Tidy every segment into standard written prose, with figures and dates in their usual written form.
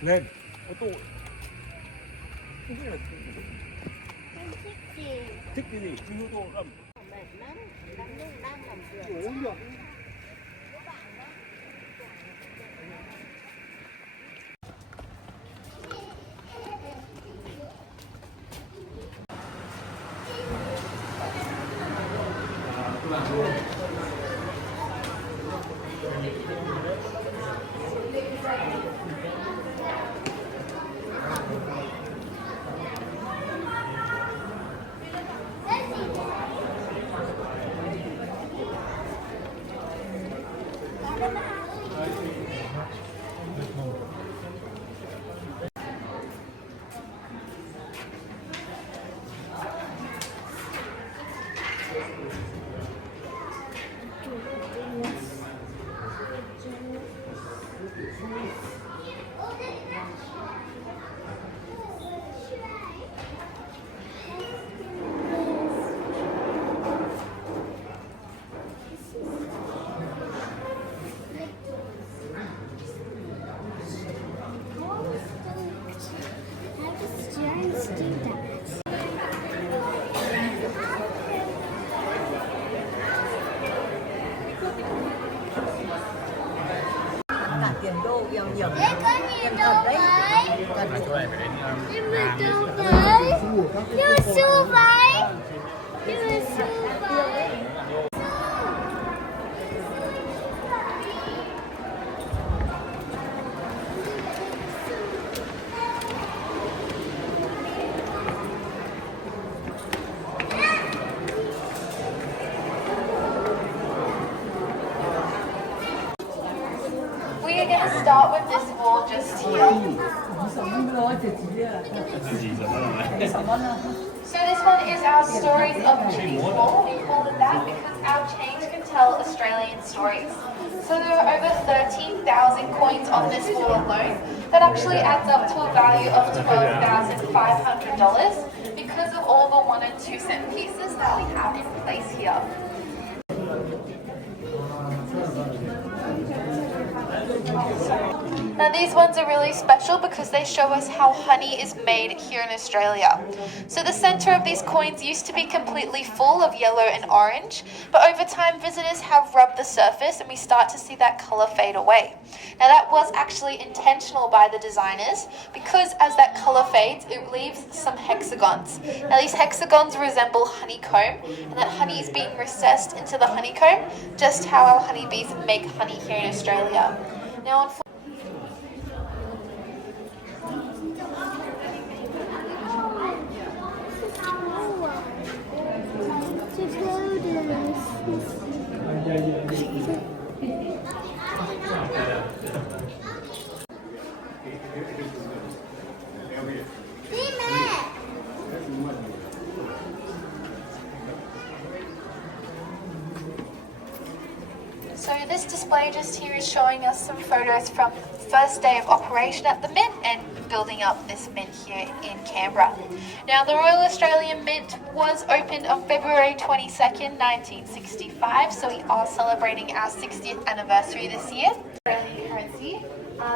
lên ô tô không biết là Em thích gì? thích cái gì đi ô tô cầm Mệt lắm, đang làm việc. uống được. Cả tiền đô nhiều nhiều. Đấy có nhiều đâu vậy? Nhưng mà đâu vậy? Nhưng mà xu vậy? Nhưng mà xu vậy? We are going to start with this wall just here. So this one is our stories of Change wall. We call it that because our change can tell Australian stories. So there are over 13,000 coins on this wall alone. That actually adds up to a value of $12,500 because of all the 1 and 2 cent pieces that we have in place here. Now these ones are really special because they show us how honey is made here in Australia. So the centre of these coins used to be completely full of yellow and orange, but over time visitors have rubbed the surface and we start to see that colour fade away. Now that was actually intentional by the designers because as that colour fades it leaves some hexagons. Now these hexagons resemble honeycomb and that honey is being recessed into the honeycomb, just how our honeybees make honey here in Australia. Now So this display just here is showing us some photos from the first day of operation at the Mint and building up this Mint here in Canberra. Now the Royal Australian Mint was opened on February 22nd, 1965, so we are celebrating our 60th anniversary this year. Australian currency.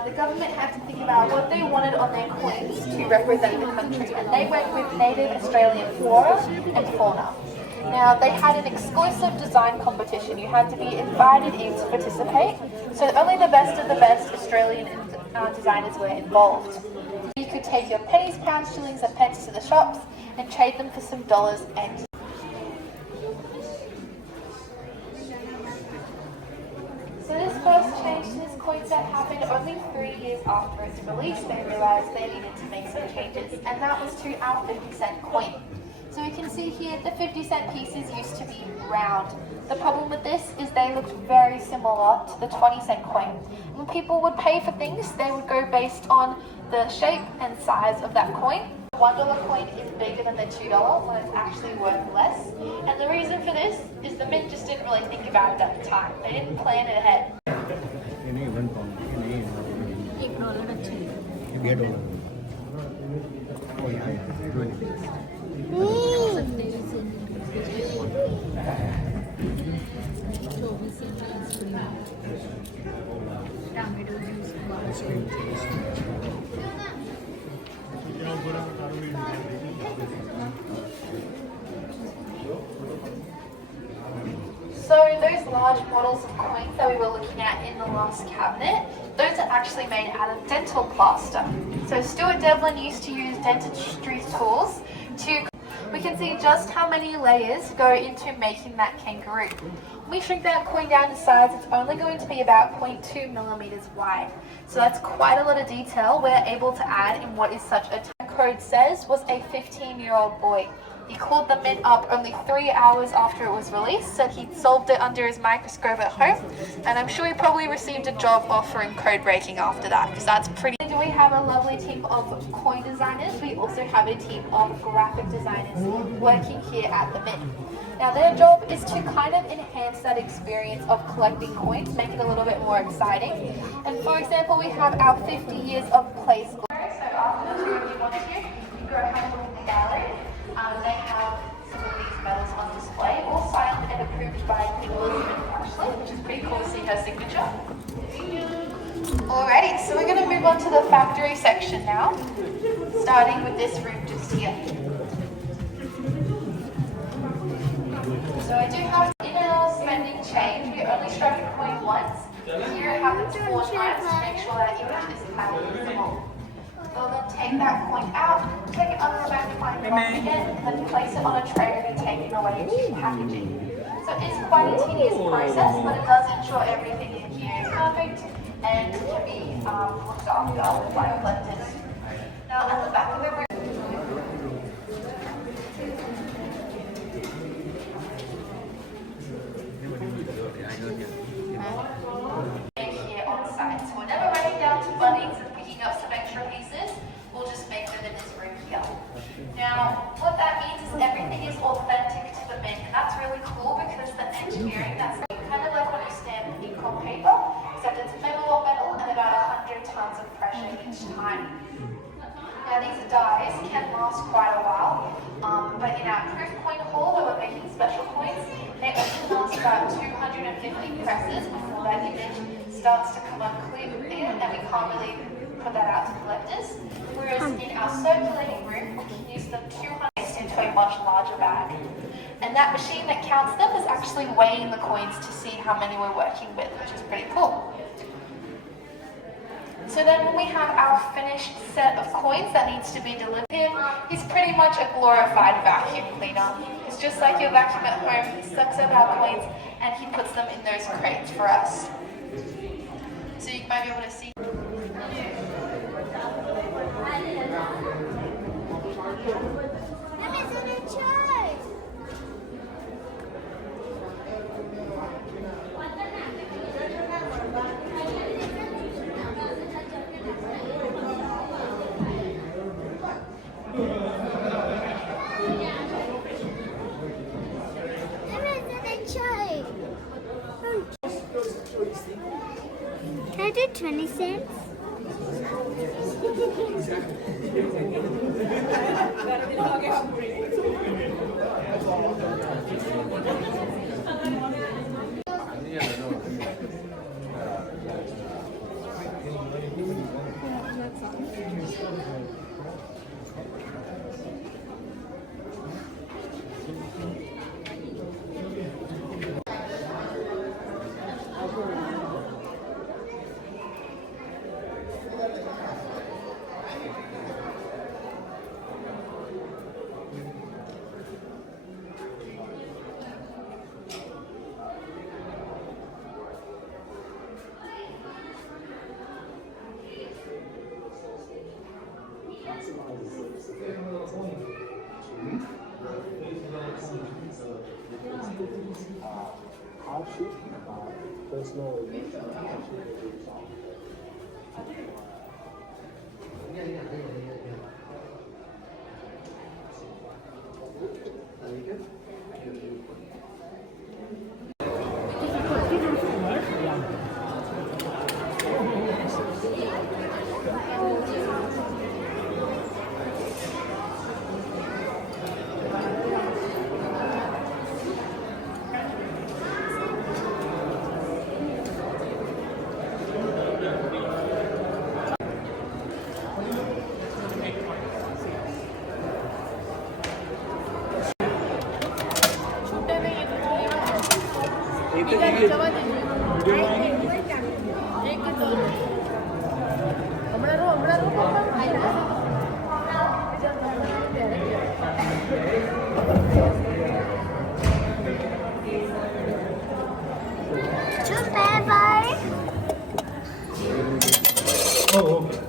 The government had to think about what they wanted on their coins to represent the country, and they went with native Australian flora and fauna. Now, they had an exclusive design competition. You had to be invited in to participate, so only the best of the best Australian designers were involved. You could take your pennies, pounds, shillings and pence to the shops and trade them for some dollars and So this first change to this coin set happened only 3 years after its release. They realised they needed to make some changes, and that was to our 50-cent coin. So we can see here the 50-cent pieces used to be round. The problem with this is they looked very similar to the 20-cent coin. When people would pay for things, they would go based on the shape and size of that coin. The $1 coin is bigger than the $2 when it's actually worth less. And the reason for this is the Mint just didn't really think about it at the time. They didn't plan it ahead. So those large models of coins that we were looking at in the last cabinet, those are actually made out of dental plaster. So Stuart Devlin used to use dentistry tools to... We can see just how many layers go into making that kangaroo. When we shrink that coin down to size, it's only going to be about 0.2 millimeters wide. So that's quite a lot of detail we're able to add in what is such a... Code says was a 15-year-old boy. He called the mint up only 3 hours after it was released, said he'd solved it under his microscope at home, and I'm sure he probably received a job offer in code breaking after that, because that's pretty... We have a lovely team of coin designers. We also have a team of graphic designers working here at the mint. Now their job is to kind of enhance that experience of collecting coins, make it a little bit more exciting. And for example, we have our 50 years of place. So after the tour, if you want to, you can go have a look in the gallery. They have some of these medals on display, all signed and approved by Queen Elizabeth actually, which is pretty cool to see her signature. Alrighty, so we're going to move on to the factory section now, starting with this room just here. So I do have in our spending change, we only strike a coin once. Here it happens 4 times to make sure that image is patterned. We'll then take that coin out, take it under the magnifying glass again, and then place it on a tray to be taken away to packaging. So it's quite a tedious process, but it does ensure everything in here is perfect and can be looked after by collectors. Now at the back of the room, here on site. So we're never running down to Bunnings and picking up some extra pieces. We'll just make them in this room here. Now, what that means is everything is authentic to the mint, and that's really cool because the engineering, that's kind of like when you stamp ink on paper, except it's metal on metal and about 100 tons of pressure each time. Now these dies can last quite a while, but in our proof coin hall where we're making special coins, they often last about 250 presses before that image starts to come unclear and we can't really put that out to collectors. Whereas in our circulating room, we can use them 200 into a much larger bag. And that machine that counts them is actually weighing the coins to see how many we're working with, which is pretty cool. So then when we have our finished set of coins that needs to be delivered, he's pretty much a glorified vacuum cleaner. It's just like your vacuum at home, he sucks up our coins and he puts them in those crates for us. So you might be able to see. Can I do 20 cents? Hardship, personal talking.